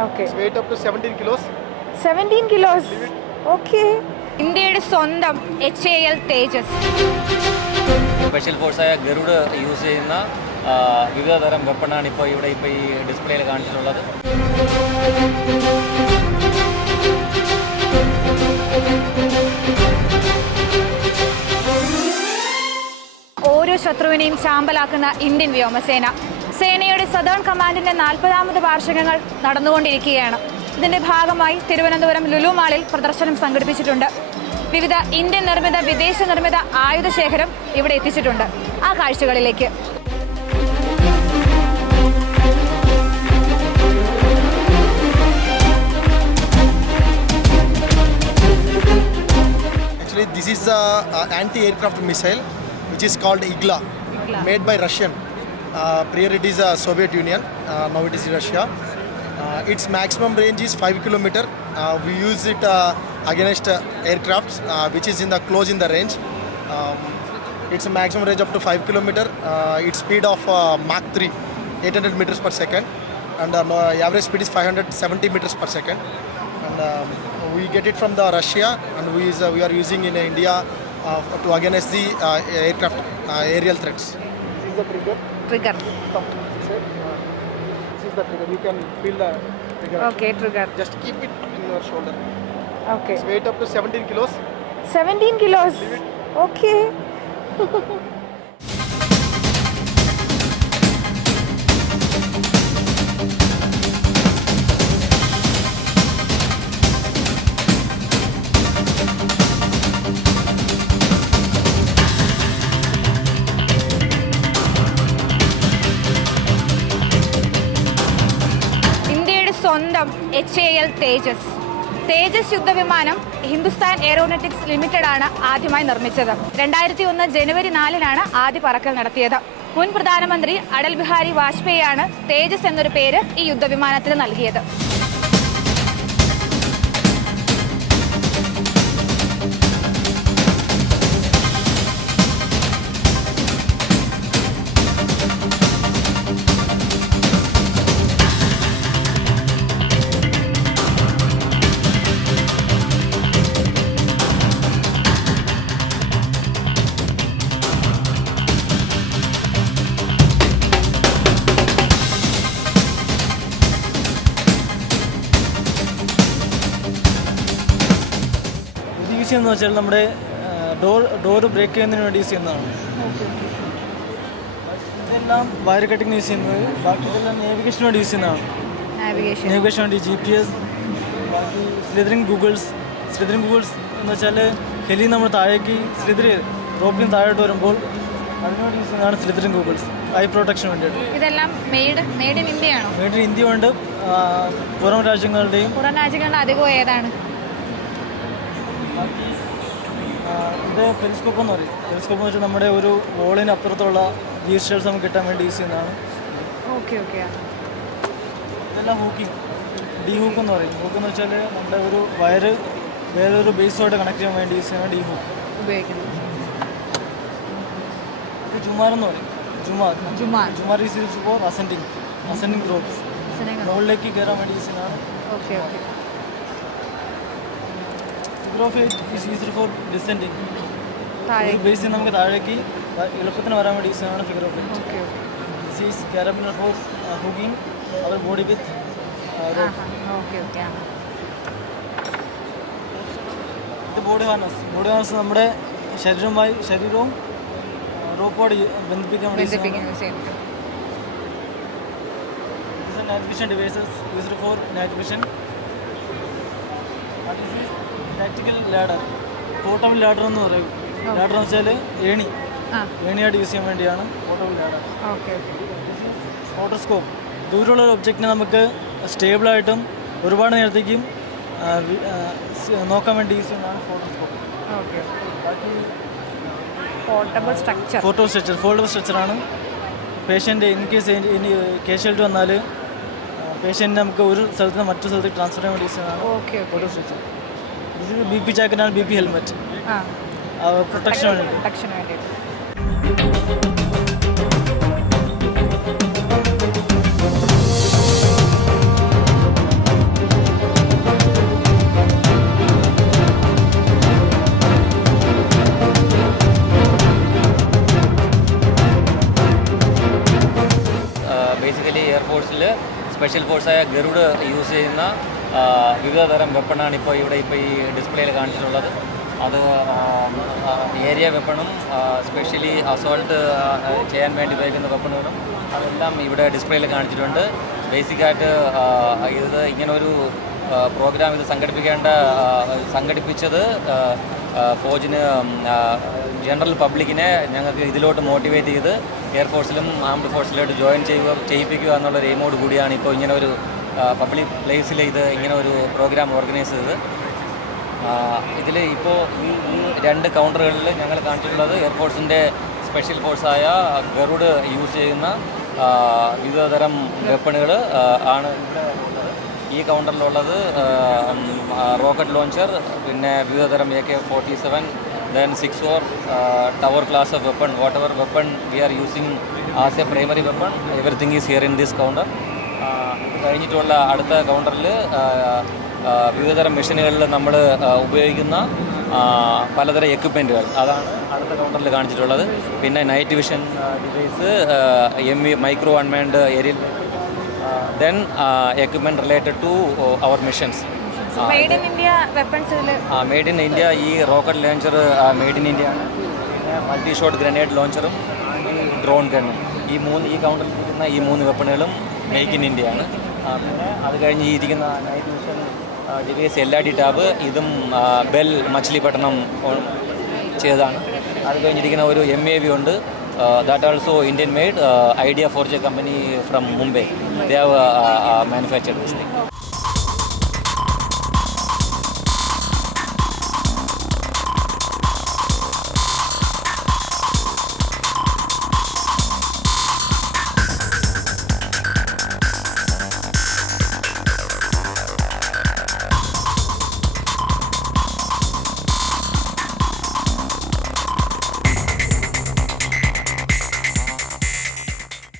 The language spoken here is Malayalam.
Okay Its weight up to 17 kilos. Seventeen kilos okay ഇന്ത്യയുടെ സ്വന്തം H A L Tejas. Special ഫോഴ്സായ Garud use ചെയ്യുന്ന ആ, വിവിധ തരം വെപ്പണാണ് ഇപ്പോൾ ഇവിടെ ഇപ്പോൾ ഈ ഡിസ്പ്ലേയിൽ കാണിച്ചിട്ടുള്ളത്. ഓരോ ശത്രുവിനെയും ചാമ്പലാക്കുന്ന ഇന്ത്യൻ വ്യോമസേന. സേനയുടെ സദേൺ കമാൻഡിന്റെ നാൽപ്പതാമത് വാർഷികങ്ങൾ നടന്നുകൊണ്ടിരിക്കുകയാണ് ഇതിന്റെ ഭാഗമായി തിരുവനന്തപുരം ലുലു മാളിൽ പ്രദർശനം സംഘടിപ്പിച്ചിട്ടുണ്ട് വിവിധ ഇന്ത്യൻ നിർമ്മിത വിദേശ നിർമ്മിത ആയുധ ശേഖരം ഇവിടെ എത്തിച്ചിട്ടുണ്ട് ആ കാഴ്ചകളിലേക്ക് Actually, this is a, a anti-aircraft missile, which is called Igla, Igla. made by Russian. Uh, prior it is uh, Soviet Union. Uh, now it is Russia. Uh, its maximum range is five kilometer. We use it against aircrafts, which is in the close in the range. Um, its maximum range up to five kilometer. Its speed of Mach 3, 800 meters per second, and no- average speed is 570 meters per second. And um, we get it from the Russia, and we is, uh, we are using in India uh, to against the uh, aircraft uh, aerial threats is the trigger. Trigger. Ah, this is the trigger. You can feel the trigger. Okay, trigger. Just keep it in your shoulder. Okay. It's weight up to 17 kilos. 17 kilos. Okay. H A L Tejas. Tejas യുദ്ധവിമാനം Hindustan aeronautics limited ആണ് ആദ്യമായി നിർമ്മിച്ചത്. രണ്ടായിരത്തി ഒന്ന് ജനുവരി നാലിനാണ് ആദ്യ പറക്കൽ നടത്തിയത്. മുൻ പ്രധാനമന്ത്രി അടൽ ബിഹാരി വാജ്പേയി ആണ് തേജസ് എന്നൊരു പേര് ഈ യുദ്ധവിമാനത്തിന് നൽകിയത്. ചെയ്യുന്നത് വെച്ചാൽ നമ്മുടെ ഡോർ ഡോർ ബ്രേക്ക് ചെയ്യുന്നതിന് വേണ്ടി യൂസ് ചെയ്യുന്നതാണ്. ഇതെല്ലാം വയർ കട്ടിങ്ങിന് യൂസ് ചെയ്യുന്നത് ബാക്കി ഇതെല്ലാം നേവിഗേഷന് വേണ്ടി യൂസ് ചെയ്യുന്നതാണ്. നാവിഗേഷൻ വേണ്ടി ജി പി എസ് ബാക്കി സ്ലിതറിങ് ഗൂഗിൾസ് സ്ലിതറിങ് ഗൂഗിൾസ് എന്ന് വെച്ചാൽ ഹെലി നമ്മൾ താഴേക്ക് സ്ലിതറി റോപ്പിൽ താഴോട്ട് വരുമ്പോൾ അതിനുവേണ്ടി യൂസ് ചെയ്യുന്നതാണ് സ്ലിതറിങ് ഗൂഗിൾസ് ഐ പ്രൊട്ടക്ഷൻ വേണ്ടിയിട്ട്. ഇതെല്ലാം മെയ്ഡ് മെയ്ഡ് ഇൻ ഇന്ത്യ ആണോ? ഇൻ ഇന്ത്യ കൊണ്ട് ആ, പുറം രാജ്യങ്ങളുടെയും പുറം രാജ്യങ്ങളുടെ അധികവും ഏതാണ്? ഇത് പെരിസ്കോപ്പ് എന്ന് പറയും. പെരിസ്കോപ്പ് എന്ന് വെച്ചാൽ നമ്മുടെ ഒരു വോളിന് അപ്പുറത്തുള്ള വ്യൂ നമുക്ക് കിട്ടാൻ വേണ്ടി യൂസ് ചെയ്യുന്നതാണ്. ഓക്കെ ഓക്കെ ഇതെല്ലാം ഹൂക്കിംഗ് ഡി ഹൂക്ക് എന്ന് പറയും. ഹൂക്ക് എന്ന് വെച്ചാൽ നമ്മുടെ ഒരു വയറ് വേറൊരു ബേസുമായിട്ട് കണക്ട് ചെയ്യാൻ വേണ്ടി യൂസ് ചെയ്യുന്ന ഡി ഹൂക്ക് ഉപയോഗിക്കുന്നത് ഇത് ജുമാർ എന്ന് പറയും. Jumar. Jumar. Jumar use for ascending ascending ropes മുകളിലേക്ക് കയറാൻ വേണ്ടി യൂസ് ചെയ്യുന്നതാണ്. Okay okay eight is used for descending base ചെയ്ത് നമുക്ക് താഴേക്ക് എളുപ്പത്തിന് വരാൻ വേണ്ടി യൂസ് ചെയ്യുന്നതാണ് figure of eight okay carabiner This is carabiner body with ഇത് ബോഡി ഹാർനസ് ബോഡി ഹാർനസ് നമ്മുടെ ശരീരവുമായി ശരീരവും റോപ്പോട് ബന്ധിപ്പിക്കാൻ വേണ്ടി night vision devices used for night vision tactical ladder portable ladder എന്ന് പറയും. ലാഡർ എന്ന് വെച്ചാൽ ഏണി. ഏണിയായിട്ട് യൂസ് ചെയ്യാൻ വേണ്ടിയാണ് പോർട്ടബിൾ ലാഡർ ഫോട്ടോസ്കോപ്പ് ദൂരമുള്ള ഒരു ഒബ്ജക്റ്റിനെ നമുക്ക് സ്റ്റേബിളായിട്ടും ഒരുപാട് നേരത്തേക്കും നോക്കാൻ വേണ്ടി യൂസ് ചെയ്യുന്നതാണ് ഫോട്ടോസ്കോപ്പ് പോർട്ടബിൾ സ്ട്രക്ചർ ഫോട്ടോ സ്ട്രക്ചർ സ്ട്രക്ചറാണ് പേഷ്യന്റ് ഇൻ കേസ് ഇനി കേഷ്വലിറ്റി വന്നാൽ പേഷ്യന്റ് നമുക്ക് ഒരു സ്ഥലത്ത് നിന്ന് മറ്റൊരു സ്ഥലത്തേക്ക് ട്രാൻസ്ഫർ ചെയ്യാൻ വേണ്ടി യൂസ് ചെയ്യുന്നതാണ് ഫോട്ടോ സ്ട്രക്ചർ ഇത് B P ജാക്കറ്റാണ് B P helmet. Protection basically എയർഫോഴ്സിൽ special ഫോഴ്സായ ഗരുഡ് യൂസ് ചെയ്യുന്ന ആ, വിവിധതരം വെപ്പണാണ് ഇപ്പോൾ ഇവിടെ ഇപ്പോൾ ഈ ഡിസ്പ്ലേയിൽ കാണിച്ചിട്ടുള്ളത്. അത് ഏരിയ വെപ്പണും സ്പെഷ്യലി അസോൾട്ട് ചെയ്യാൻ വേണ്ടി ഉപയോഗിക്കുന്ന വെപ്പണുകളും അതെല്ലാം ഇവിടെ ഡിസ്പ്ലേയിൽ കാണിച്ചിട്ടുണ്ട്. ബേസിക്കായിട്ട് ഇത് ഇങ്ങനൊരു പ്രോഗ്രാം ഇത് സംഘടിപ്പിക്കേണ്ട സംഘടിപ്പിച്ചത് ഫോജിന് ജനറൽ പബ്ലിക്കിനെ ഞങ്ങൾക്ക് ഇതിലോട്ട് മോട്ടിവേറ്റ് ചെയ്ത് എയർഫോഴ്സിലും ആംഡ് ഫോഴ്സിലോട്ട് ജോയിൻ ചെയ്യുക ചെയ്യിപ്പിക്കുക എന്നുള്ളൊരു എയിമോട് കൂടിയാണ് ഇപ്പോൾ ഇങ്ങനെ ഒരു പബ്ലിക് പ്ലേസിൽ ഇത് ഇങ്ങനെ ഒരു പ്രോഗ്രാം ഓർഗനൈസ് ചെയ്തത്. ഇതിൽ ഇപ്പോൾ ഈ രണ്ട് കൗണ്ടറുകളിൽ ഞങ്ങൾ കാണിച്ചിട്ടുള്ളത് എയർഫോഴ്സിന്റെ സ്പെഷ്യൽ ഫോഴ്സായ ഗറുഡ് യൂസ് ചെയ്യുന്ന വിവിധതരം വെപ്പണുകൾ ആണ് ഈ കൗണ്ടറിലുള്ളത് റോക്കറ്റ് ലോഞ്ചർ പിന്നെ വിവിധതരം A K forty seven then six or tower class of weapon whatever weapon we are using as a primary weapon everything is here in this counter കഴിഞ്ഞിട്ടുള്ള അടുത്ത കൗണ്ടറിൽ വിവിധതരം മെഷീനുകളിൽ നമ്മൾ ഉപയോഗിക്കുന്ന പലതരം എക്യുപ്മെന്റുകൾ അതാണ് അടുത്ത കൗണ്ടറിൽ കാണിച്ചിട്ടുള്ളത്. പിന്നെ night vision device M V micro unmanned aerial then equipment related to our missions made in India weapons ഇതിൽ മെയ്ഡ് ഇൻ ഇന്ത്യ ഈ rocket launcher made in India ആണ്. പിന്നെ മൾട്ടി ഷോട്ട് ഗ്രനേഡ് ലോഞ്ചറും ഡ്രോൺ ഗണ്ണും ഈ മൂന്ന് ഈ കൗണ്ടറിൽ ഇരിക്കുന്ന ഈ മൂന്ന് വെപ്പണുകളും മേക്ക് ഇൻ ഇന്ത്യ ആണ്. പിന്നെ അത് കഴിഞ്ഞ് ഇരിക്കുന്ന night mission device L R D tab ഇതും ബെൽ മച്ചിലിപട്ടണം ചെയ്തതാണ്. അത് കഴിഞ്ഞിരിക്കുന്ന ഒരു എം എ വി ഉണ്ട്. That also Indian made ideaForge company from Mumbai they have manufactured